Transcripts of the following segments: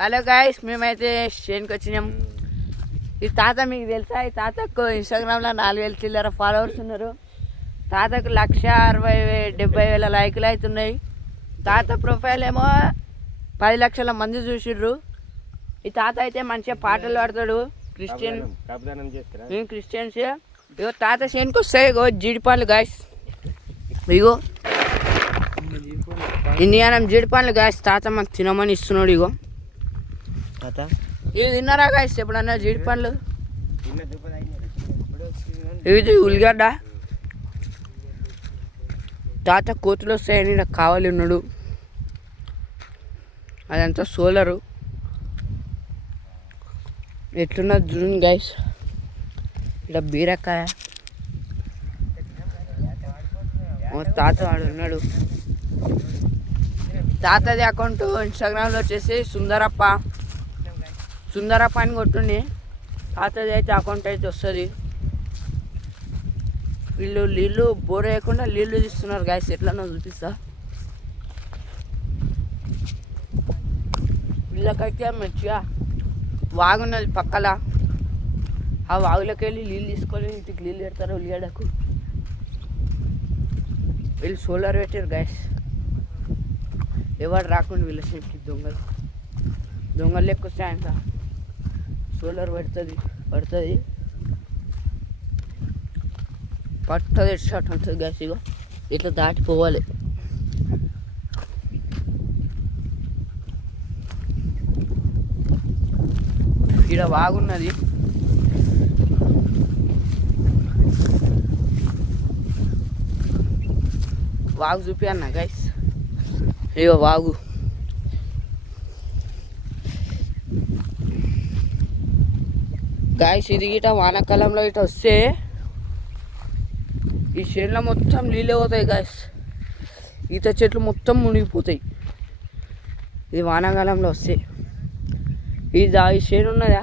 Hello guys, మేమైతే చేనుకి వచ్చినాం. ఈ తాత మీకు తెలుసా? ఈ తాతకు ఇన్స్టాగ్రామ్లో 4,000 చిల్లర ఫాలోవర్స్ ఉన్నారు. తాతకు 1,60,000-1,70,000 లైకులు అవుతున్నాయి. తాత ప్రొఫైల్ ఏమో 10 లక్షల మంది చూసిర్రు. ఈ తాత అయితే మంచిగా పాటలు పాడతాడు. క్రిస్టియన్స్. ఇగో తాత చేనుకి వస్తాయి. ఇగో జీడిపండ్లు గాయస్, ఇగో ఇండియానం జీడిపండ్లు గాయస్. తాత మాకు తినమని ఇస్తున్నాడు. ఇగో తాత ఇవి తిన్నారా గాయస్ ఎప్పుడన్నా జీడిపండ్లు? ఇది ఉల్లిగడ్డ. తాత కోతులు వస్తాయని నాకు కావాలి ఉన్నాడు. అదంతా సోలరు. ఎట్లున్నది చూడండి గైస్. ఇక్కడ బీరకాయ. తాత వాడు ఉన్నాడు. తాతది అకౌంట్ ఇన్స్టాగ్రామ్లో వచ్చేసి సుందరప్ప అని కొట్టుండి. తాతది అయితే అకౌంట్ అయితే వస్తుంది. వీళ్ళు నీళ్ళు బోర్ వేయకుండా నీళ్ళు తీస్తున్నారు గాయస్. ఎట్లనో చూపిస్తా. వీళ్ళకైతే మంచిగా వాగున్నది పక్కల. ఆ వాగులోకి వెళ్ళి నీళ్ళు తీసుకొని ఇంటికి నీళ్ళు పెడతారు ఉల్లిగడ్డకు. వీళ్ళు సోలార్ పెట్టారు గాయస్. ఎవరు రాకుండా వీళ్ళ షేప్కి దొంగలు లెక్క వస్తాయంట. సోలార్ పడుతుంది షాట్ ఉంటుంది గ్యాస్. ఇగో ఇట్లా దాటిపోవాలి. ఇక్కడ వాగున్నది. వాగు చూపి అన్న గైస్. ఇగో వాగు. గాయస్ ఇది గిట వానాకాలంలో ఇట వస్తే ఈ చేనులో మొత్తం నీళ్ళే పోతాయి గాయస్. ఈత చెట్లు మొత్తం మునిగిపోతాయి ఇది వానాకాలంలో వస్తే. ఈ చేను ఉన్నదా,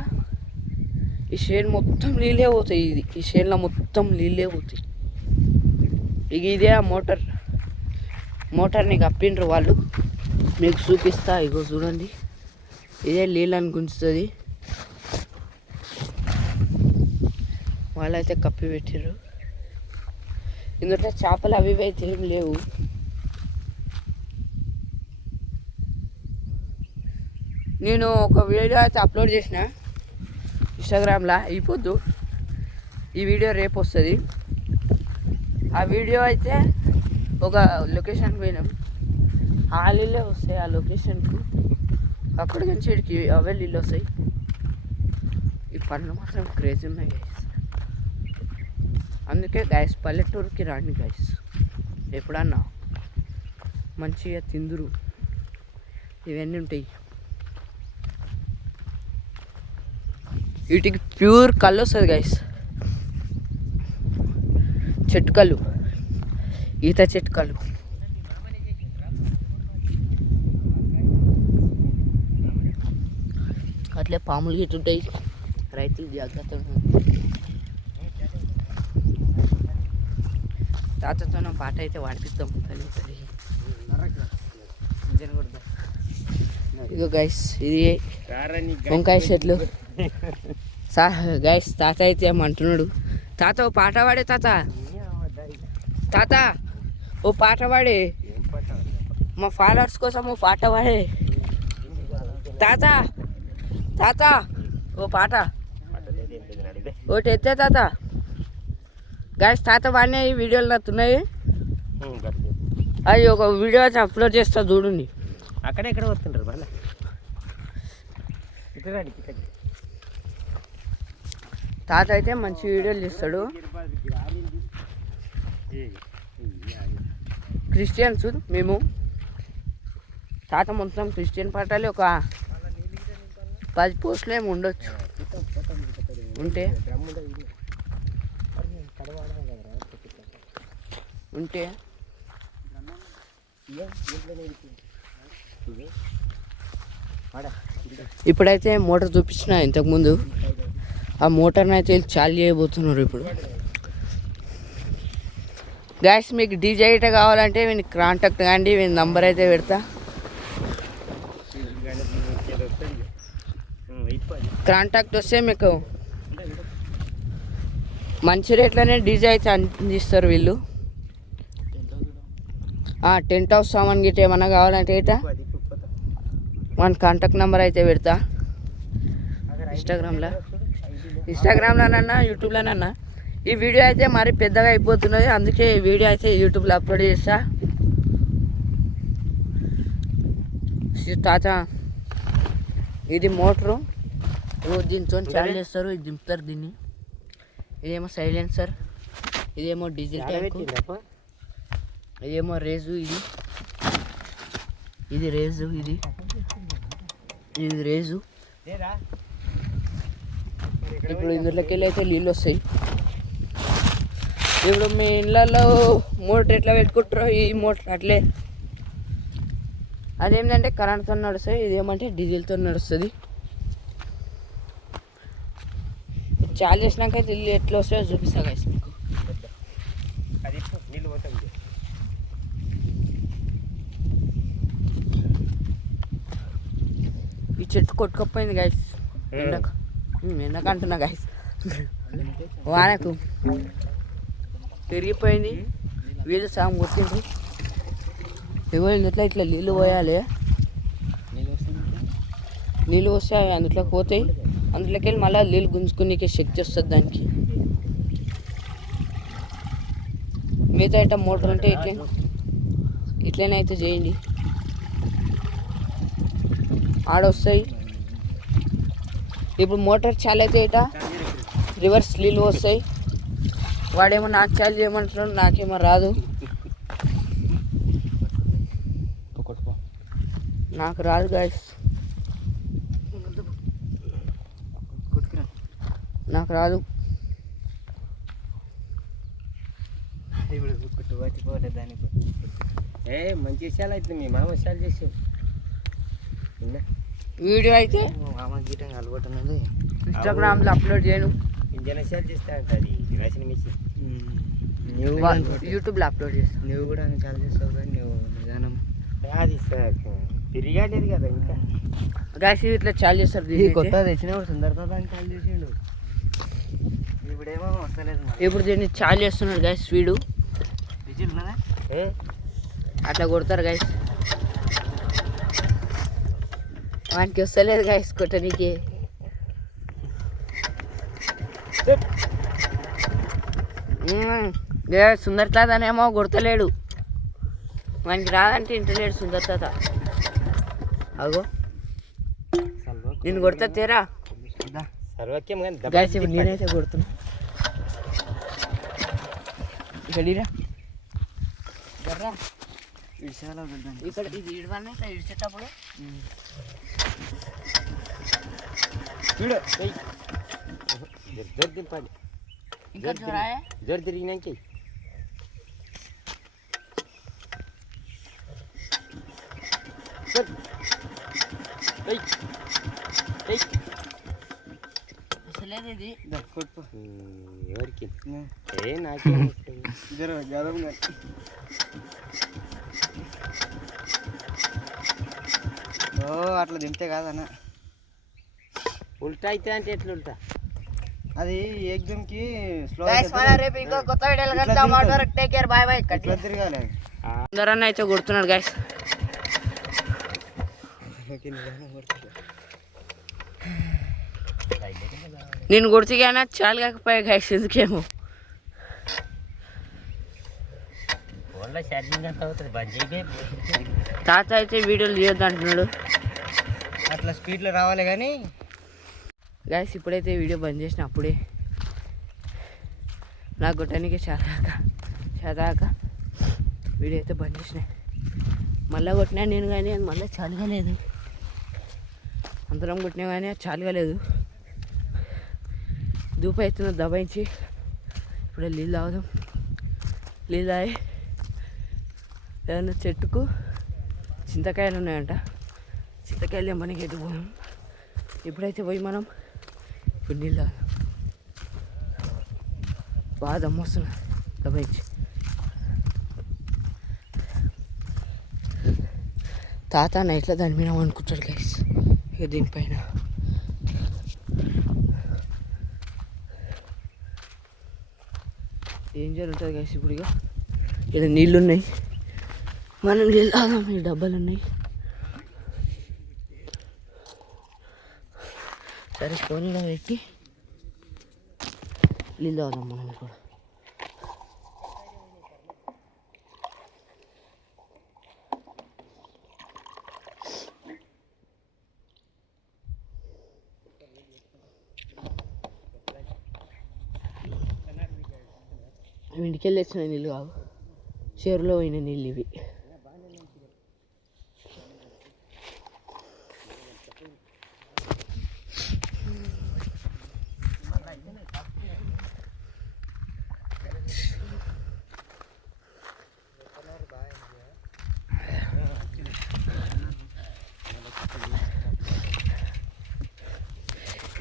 ఈ చేను మొత్తం నీళ్ళే పోతాయి. ఈ చేనులో మొత్తం నీళ్ళే పోతాయి. ఇక ఇదే ఆ మోటార్ని కప్పిండ్రు వాళ్ళు. మీకు చూపిస్తా. ఇగో చూడండి, ఇదే నీళ్ళని గుంజుతుంది. వాళ్ళైతే కప్పి పెట్టారు. ఇందులో చేపలు అవి అయితే ఏం లేవు. నేను ఒక వీడియో అయితే అప్లోడ్ చేసిన ఇన్స్టాగ్రామ్లో. అయిపోద్దు, ఈ వీడియో రేపు వస్తుంది. ఆ వీడియో అయితే ఒక లొకేషన్కి పోయినాం. ఆ నీళ్ళే వస్తాయి ఆ లొకేషన్కు. అక్కడి నుంచి ఇక్కడికి అవే నీళ్ళు వస్తాయి. ఈ పనులు మాత్రం క్రేజీ ఉన్నాయి గైస్. అందుకే గైస్ పల్లెటూరుకి రండి గైస్. ఎప్పుడన్నా మంచిగా తిందురు. ఇవన్నీ ఉంటాయి. వీటికి ప్యూర్ కళ్ళు వస్తుంది గైస్. చెట్టు కళ్ళు, ఈత చెట్టు కళ్ళు. అట్లే పాములు గిట్టు ఉంటాయి. రైతులు జాగ్రత్తగా. తాతతో పాట అయితే వాడిపిస్తాం. ఇగో గైస్ ఇది వంకాయ చెట్లు. గైస్ తాత అయితే ఏమంటున్నాడు. తాత ఓ పాట పాడే. తాత ఓ పాట పాడే. మా ఫాలోవర్స్ కోసం ఓ పాట పాడే. తాత ఓ పాట ఒకటి ఎత్తే తాత. గాయస్ తాత వాడినే ఈ వీడియోలు నచ్చున్నాయి. అది ఒక వీడియో అయితే అప్లోడ్ చేస్తా చూడండి. అక్కడెక్కడ వస్తుంటారు మళ్ళీ. తాత అయితే మంచి వీడియోలు తీస్తాడు. క్రిస్టియన్స్ మేము. తాత మొత్తం క్రిస్టియన్ పాఠాలు ఒక 10 పోస్టులు ఏమి ఉండొచ్చు. ఉంటే ఇప్పుడైతే మోటార్ చూపించిన ఇంతకుముందు. ఆ మోటార్ని అయితే చాలు చేయబోతున్నారు ఇప్పుడు. గ్యాస్ మీకు డీజే ఇట కావాలంటే వీనికి కాంటాక్ట్ కాండి. వీని నంబర్ అయితే పెడతా. కాంటాక్ట్ వస్తే మీకు మంచి రేట్లోనే డీజే అయితే అందిస్తారు వీళ్ళు. టెంట్ హౌస్ సామాన్ గిట్ట ఏమన్నా కావాలంటే ఇట మన కాంటాక్ట్ నెంబర్ అయితే పెడతా. ఇన్స్టాగ్రామ్లోనన్నా యూట్యూబ్లోనన్నా. ఈ వీడియో అయితే మరి పెద్దగా అయిపోతున్నది, అందుకే ఈ వీడియో అయితే యూట్యూబ్లో అప్లోడ్ చేస్తా. తాత ఇది మోటరు, దీంతో చార్జ్ చేస్తారు, ఇది దింపుతారు దీన్ని. ఇదేమో సైలెన్సర్, ఇదేమో డీజిల్ ట్యాంక్, ఇదేమో రేజు, ఇది రేజు, ఇది రేజు. ఇప్పుడు ఇందులోకి వెళ్ళి అయితే నీళ్ళు వస్తాయి. ఇప్పుడు మీ ఇళ్ళల్లో మోటార్ ఎట్లా పెట్టుకుంటారో ఈ మోటార్ అట్లే. అదేంటంటే కరెంట్తో నడుస్తుంది, ఇదేమంటే డీజిల్తో నడుస్తుంది. చార్జ్ చేసినాక అయితే ఇల్లు ఎట్లా వస్తాయో చూపిస్తా గైస్ మీకు. ఈ చెట్టు కొట్టుకపోయింది గైస్, ఎండకు అంటున్నా గైస్, వానకు పెరిగిపోయింది. వీళ్ళు సాగు కొట్టింది. ఇగో ఇందులో ఇట్లా నీళ్ళు పోయాలి, నీళ్ళు వస్తే అందులోకి పోతాయి. అందులోకి వెళ్ళి మళ్ళీ నీళ్ళు గుంజుకునే శక్తి వస్తుంది దానికి. మిగతా ఇట్లా మోటార్ ఉంటే ఇట్లనే అయితే చేయండి, ఆడొస్తాయి. ఇప్పుడు మోటార్ చాలు అయితే ఇట రివర్స్ నీళ్ళు వస్తాయి. వాడేమో నాకు చాలు చేయమంటున్నాడు, నాకేమో రాదు, నాకు రాదు గాయస్, నాకు రాదు. మంచి విషయాలు అయితే మీ మామ విషయాలు చేసావు. వీడియో అయితే మామ గీటంగా అలవాటున్నది, ఇన్స్టాగ్రామ్లో అప్లోడ్ చేయను, ఇంజన్ విషయాలు చేస్తా ఉంటుంది రాసిన మిషన్. యూట్యూబ్లో అప్లోడ్ చేస్తాను. నువ్వు కూడా చాలా చేస్తావు, కానీ నువ్వు నిదానం అది తిరిగాడేది కదా. ఇంకా గాయస్ ఇట్లా చాలు చేస్తారు. కొత్త తెచ్చినప్పుడు సుందరత దాన్ని చాలు చేసిండు, ఇప్పుడేమో వస్తలేదు. ఇప్పుడు దీన్ని చాలు చేస్తున్నాడు గాయస్ వీడు, అట్లా కొడతారు గాయస్. వానికి వస్తలేదు గాయస్ కొట్టడానికి. సుందరతాతనేమో కొడతలేడు, వానికి రాదంటే ఇంటలేడు సుందరతాత. అగో నేను కొడతా తేరా సర్వక్యం. గాయస్ ఇప్పుడు నేనైతే కొడుతున్నా. ఇక్కడిరా ఇక్కడ ఇది ఇడవన్నీ ఇట్లా ఇడిచేటప్పుడు జోరు దింపాలి, ఇంకా జోరాయే జోరు తిరిగినాక అసలేదు ఇది ఎవరికి నాకే అట్లా దింపితే కాదన్న, ఉల్టా అయితే అంటే ఎట్లా ఉల్టా అది ఏకదమ్కి రేపు ఇంకో కొత్త వీడియోలు కలుద్దాం. Take care, bye bye. తిరగాలి అందరన్న అయితే కొడుతున్నాడు గాయస్. నేను కొడితేగానా చాలు కాకపోయా గాయస్, ఎందుకేమో తాత అయితే వీడియోలు చేయొద్దు అంటున్నాడు. అట్లా స్పీడ్లో రావాలి కానీ గాయస్ ఇప్పుడైతే వీడియో బంద్ చేసిన, అప్పుడే నాకు కొట్టడానికి చేతాక వీడియో అయితే బంద్ చేసిన. మళ్ళీ కొట్టినా నేను కానీ అది మళ్ళీ చాలుగా లేదు, అందరం కొట్టినా కానీ అది చాలుగా లేదు. దూప ఎత్తున దబాయించి ఇప్పుడే నీళ్ళు తాగుదాం. నీళ్ళు తాగి ఏదైనా చెట్టుకు చింతకాయలు ఉన్నాయంట, చింతకాయలు మనకి ఎటు పోయాం. ఇప్పుడైతే పోయి మనం ఇప్పుడు నీళ్ళు తాగుదాం. బాగా దమ్మొస్తున్నా దబాయించి. తాత నైట్లో దాని మీద అనుకుంటాడు గైస్. ఇక దీనిపైన ఏం జరుగుతుంది గైస్ ఇప్పుడు ఇక ఇక్కడ నీళ్ళు ఉన్నాయి, మనం నీళ్ళు తాగాం. ఈ డబ్బాలు ఉన్నాయి. సరే స్టోన్ పెట్టి నీళ్ళు తాగుదాం మనం కూడా. ఇంటికి వెళ్ళి వచ్చిన నీళ్ళు కావు, చెరువులో పోయిన నీళ్ళు ఇవి.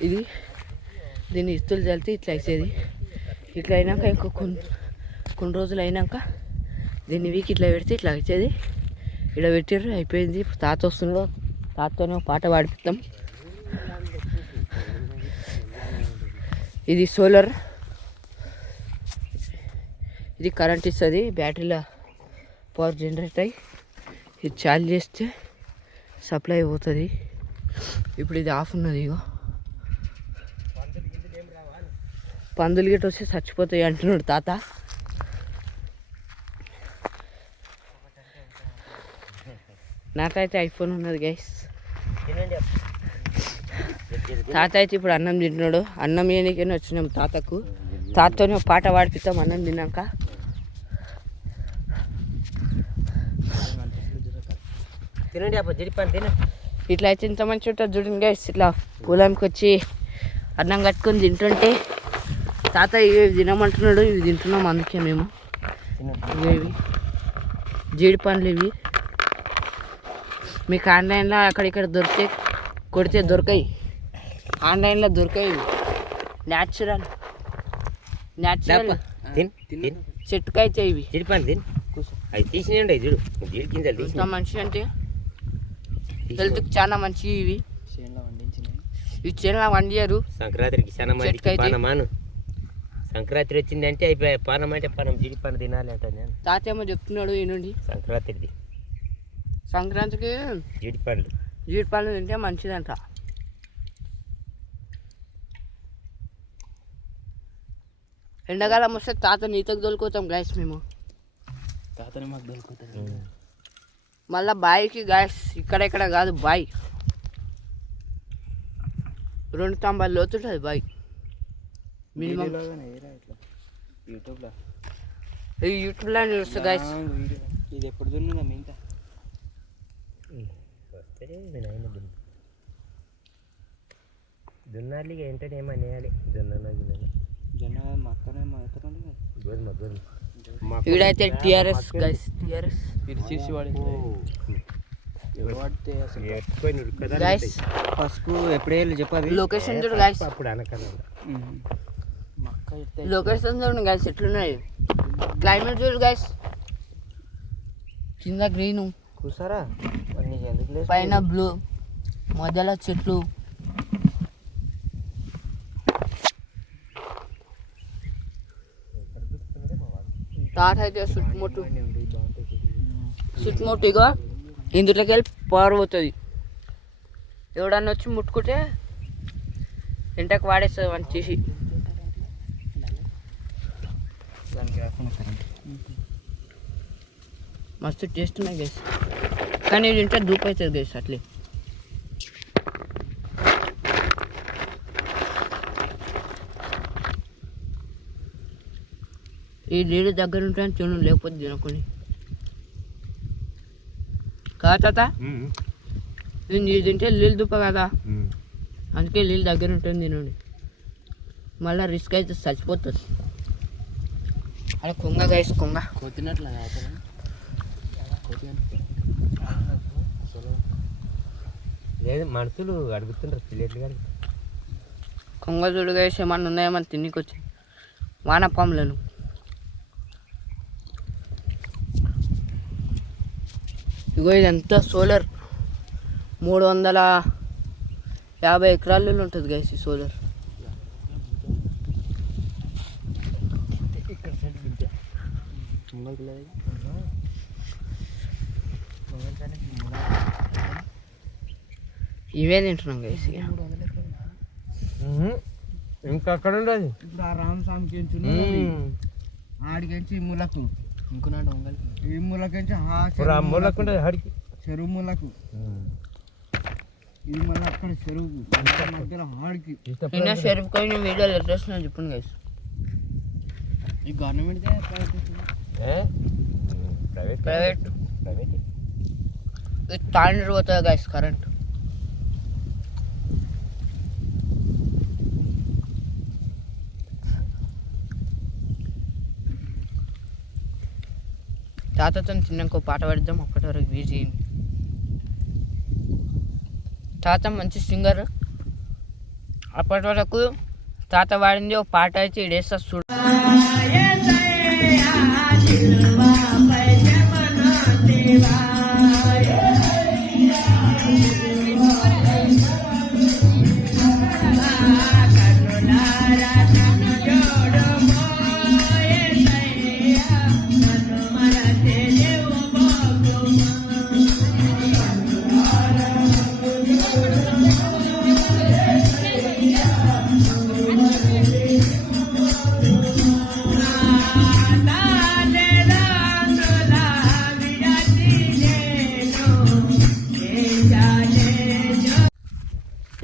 ఇది దీన్ని ఇస్తులు చల్లితే ఇట్లా వేసేది. ఇట్లా అయినాక ఇంకో కొన్ని రోజులు అయినాక దీన్ని వీకి ఇట్లా పెడితే ఇట్లా వచ్చేది. ఇక్కడ పెట్టారు, అయిపోయింది. తాత వస్తున్నాడు, తాతతోనే ఒక పాట పాడిపిస్తాం. ఇది సోలార్, ఇది కరెంట్ ఇస్తుంది. బ్యాటరీలో పవర్ జనరేట్ అయ్యి ఇది ఛార్జ్ చేస్తే సప్లై అవుతుంది. ఇప్పుడు ఇది ఆఫ్ ఉన్నది. ఇగో పందులు గిట్ట వస్తే చచ్చిపోతాయి అంటున్నాడు తాత. నాకైతే ఐఫోన్ ఉన్నది గైస్. తాత అయితే ఇప్పుడు అన్నం తింటున్నాడు. అన్నం ఏనికైనా వచ్చినాం తాతకు. తాతతోనే పాట పాడిపిస్తాం అన్నం తిన్నాక. తినండి అబ్బా, జరిపాను తిన. ఇట్లా అయితే ఇంత మంచి ఉంటుంది చూడండి గైస్. ఇట్లా పొలంకి వచ్చి అన్నం కట్టుకొని తింటుంటే తాత ఇవి తినమంటున్నాడు. ఇవి తింటున్నాం అందుకే మేము. ఇవి జీడి పండ్లు ఇవి. మీకు ఆన్లైన్లో అక్కడిక్కడ కొడితే దొరకాయి. ఆన్లైన్లో దొరకాయి. న్యాచురల్ చెట్టుకైతే ఇవి జీడిపాలు తిని అవి తీసినాయండి. చూడు జీడి గింజలు తీసిన మంచి అంటే హెల్త్కి చాలా మంచి. ఇవి చేనులో వండియారు. సంక్రాంతికి చాలా మంది పానమాను. సంక్రాంతి వచ్చిందంటే అయిపోయి పానం అంటే పానం జీడి పండు తినాలి అంట. నేను తాత ఏమో చెప్తున్నాడు ఈ నుండి సంక్రాంతికి జీడి పండ్లు తింటే మంచిదంట. ఎండాకాలం వస్తే తాత నీతకు దొలుకుతాం గ్యాస్ మేము. తాతని మాకు దొరుకుతాం. మళ్ళీ బాయికి గ్యాస్ ఇక్కడ కాదు, బాయ్ 2 స్తంభాలు లోతుంటుంది బాయ్ మినిమం. యూట్యూబ్లో చూస్తా గ్యాస్. ఇది ఎప్పుడు దున్నుదాం ఇంకా దున్నాలి. ఏంటంటే ఏమనేయాలి జొన్న మక్కనే ఇక్కడైతే టీఆర్ఎస్ గైస్. గైస్ పసుపు ఎప్పుడే చెప్పాలి. లొకేషన్ చూడు గైస్. అప్పుడు అనకన్నా లొకేషన్ చూడండి గైస్ ఎట్లున్నాయి. క్లైమేట్ చూడు గైస్. కింద గ్రీన్, కూసారా పైన బ్లూ, మధ్యలో చెట్లు. తాత అయితే చుట్టుముట్టుగా ఇందులోకి వెళ్ళి పారిపోతుంది. ఎవడన్నా వచ్చి ముట్టుకుంటే ఇంటకు వాడేస్తుంది అని చేసి. మస్తు టేస్ట్ ఉన్నాయి గైస్, కానీ ఇది తింటే దూపు అవుతుంది గైస్. అట్లే ఈ నీళ్ళు దగ్గర ఉంటాయని తిను, లేకపోతే తినకొని. కాదా నీళ్ళు తింటే నీళ్ళు దుప్ప కదా, అందుకే నీళ్ళు దగ్గర ఉంటుంది తినండి. మళ్ళీ రిస్క్ అయితే చచ్చిపోతుంది. అలా కొంగ గైస్, కొంగ కొట్టినట్లు లేదు. మనుషులు అడుగుతుంటారు ప్లేట్లు కానీ. కొంగ చూడు గైస్, ఏమన్నా ఉన్నాయేమని తిన్నికొచ్చి వానపాములను. ఇగో ఇదంతా సోలార్ 300 50 ఎకరాలలో ఉంటుంది గైస్ ఈ సోలార్. ఇవే తింటున్నాం గైస్. ఇంకా అక్కడ ఉండదు. ఇప్పుడు ఆ రామస్వామికి ఆడికెంచి ఈ మూలకు ఇంకున్నాడు ఈ మూలకెంచి మూలకు ఉండదు ఆడికి చెరువు మూలకు ఇది మళ్ళీ అక్కడ చెరువు మధ్యలో ఆడికి నిన్న చెరువు కొన్ని వీడియోలు ఎట్లేస్తున్నాను చెప్పండి గైస్. ఈ గవర్నమెంట్ ప్రైవేట్ టాండర్ పోతుంది గైస్ కరెంట్. తాతతో తిన్నాక పాట పాడిద్దాం. అప్పటి వరకు వీజ్ చేయండి. తాత మంచి సింగర్. అప్పటి వరకు తాత పాడింది ఒక పాట అయితే ఇడేస్తా చూడు.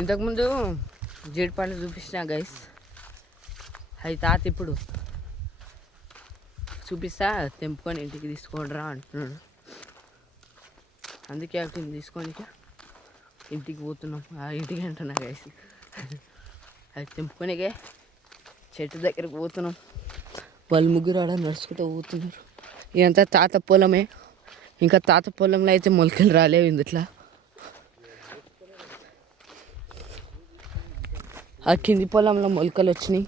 ఇంతకుముందు జీడి పండ్లు చూపించిన గైస్. అవి తాత ఇప్పుడు చూపిస్తా తెంపుకొని ఇంటికి తీసుకోండి రా అంటున్నాడు. అందుకే అటు తీసుకొని ఇంటికి పోతున్నాం. ఇంటికి అంటున్నా గైస్. అది తెంపుకొనికే చెట్టు దగ్గరికి పోతున్నాం. వాళ్ళు ముగ్గురు ఆడ నడుచుకుంటూ పోతున్నారు. ఇదంతా తాత పొలమే. ఇంకా తాత పొలంలో అయితే మొలకలు రాలేవు ఇందుట్లా. ఆ కింది పొలంలో మొలకలు వచ్చినాయి.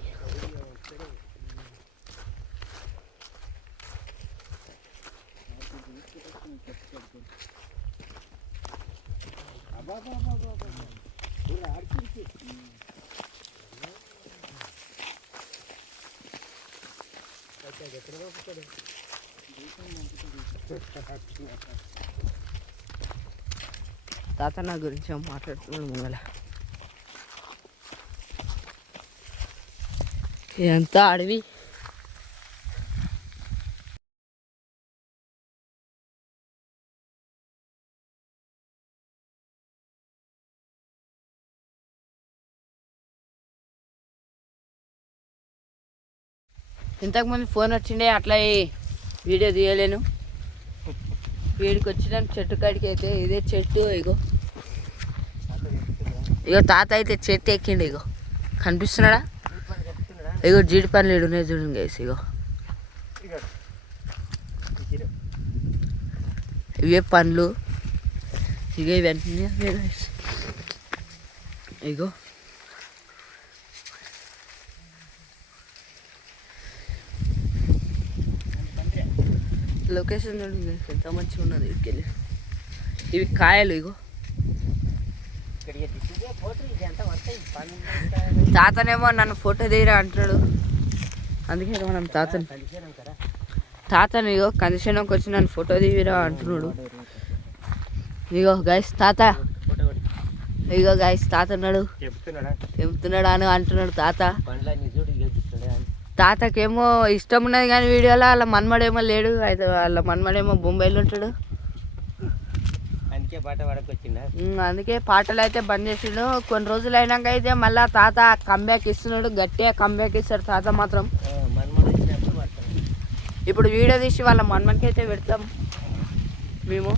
తాత నా గురించి మాట్లాడుతున్నాడు ముంగల. ఇదంతా అడవి. ఇంతకుముందు ఫోన్ వచ్చిండే అట్లా వీడియో తీయలేను. వీడికి వచ్చిన చెట్టు కాడికి అయితే ఇదే చెట్టు. ఇగో తాత అయితే చెట్టు ఎక్కిండు. ఇగో కనిపిస్తున్నాడా? ఇగో జీడి పండ్లు ఇడున్నాయి చూడండి గైస్. ఇగో ఇవే పండ్లు. ఇగో ఇవన్నీ గైస్. ఇగో లొకేషన్ చూడండి ఎంత మంచిగా ఉన్నది. ఇక్కడికి ఇవి కాయలు. ఇగో తాతనేమో నన్ను ఫోటో తీయరా అంటున్నాడు. అందుకే మనం తాతని ఇగో కందిశనంకి వచ్చి నన్ను ఫోటో తీయరా అంటున్నాడు. ఇగో గైస్ తాత. ఇగో గైస్ తాత ఉన్నాడు. చెప్తున్నాడు అని అంటున్నాడు తాత. తాతకేమో ఇష్టం ఉన్నది కానీ వీడియోలో వాళ్ళ మన్మడేమో లేడు. అయితే వాళ్ళ మన్మడేమో బొంబాయిలో ఉంటాడు. అందుకే పాటలు అయితే బంద్ చేసిండు. కొన్ని రోజులు అయినాక అయితే మళ్ళీ తాత కంబ్యాక్ ఇస్తున్నాడు. గట్టిగా కంబ్యాక్ ఇస్తాడు తాత మాత్రం. ఇప్పుడు వీడియో తీసి వాళ్ళ మన్మడికి అయితే పెడతాం మేము.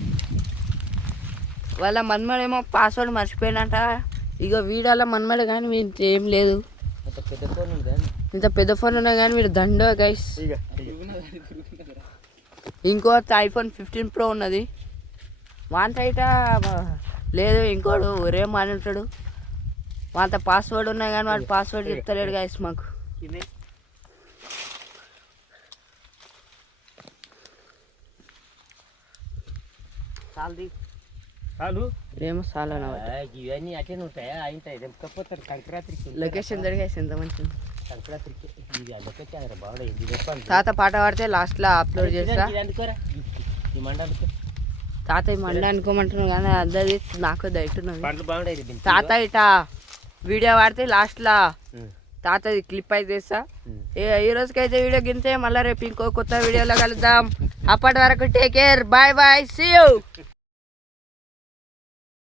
వాళ్ళ మన్మడేమో పాస్వర్డ్ మర్చిపోయినట్ట. ఇక వీడియోలో మన్మడ కానీ వీటి ఏం లేదు. ఇంత పెద్ద ఫోన్ ఉన్నా కానీ వీడు దండ గైస్. ఇంకో ఐఫోన్ 15 Pro ఉన్నది. వాంత అయితే లేదు. ఇంకోడు ఒరే మాని ఉంటాడు. వాంత పాస్వర్డ్ ఉన్నాయి కానీ వాడు పాస్వర్డ్ చెప్తలేడు గైస్ మాకు. చాలది చాలు ఏమో చాలా ఇవన్నీ అట్లనే ఉంటాయా అయింటాయి తెంపకపోతారు సంక్రాంతికి లొకేషన్ దొరికేసి ఎంత మంచిది. సంక్రాంతికి ఇది అందుకొచ్చి బాగుంది ఇది చెప్పాలి తాత పాట పాడితే లాస్ట్లో అప్లోడ్ చేస్తా. ఇది అందుకోరా ఈ మండలికి తాత ఈ మండ అనుకోమంటున్నావు కానీ అద్దది నాకు దయటున్నది. పండ్లు బాగుంటాయి తాత ఇట వీడియో వాడితే లాస్ట్లో తాతది క్లిప్ అయితే చేస్తా. ఈ రోజుకైతే వీడియో గింతే, మళ్ళీ రేపు ఇంకో కొత్త వీడియోలో కలుద్దాం. అప్పటి వరకు take care, bye bye, see you.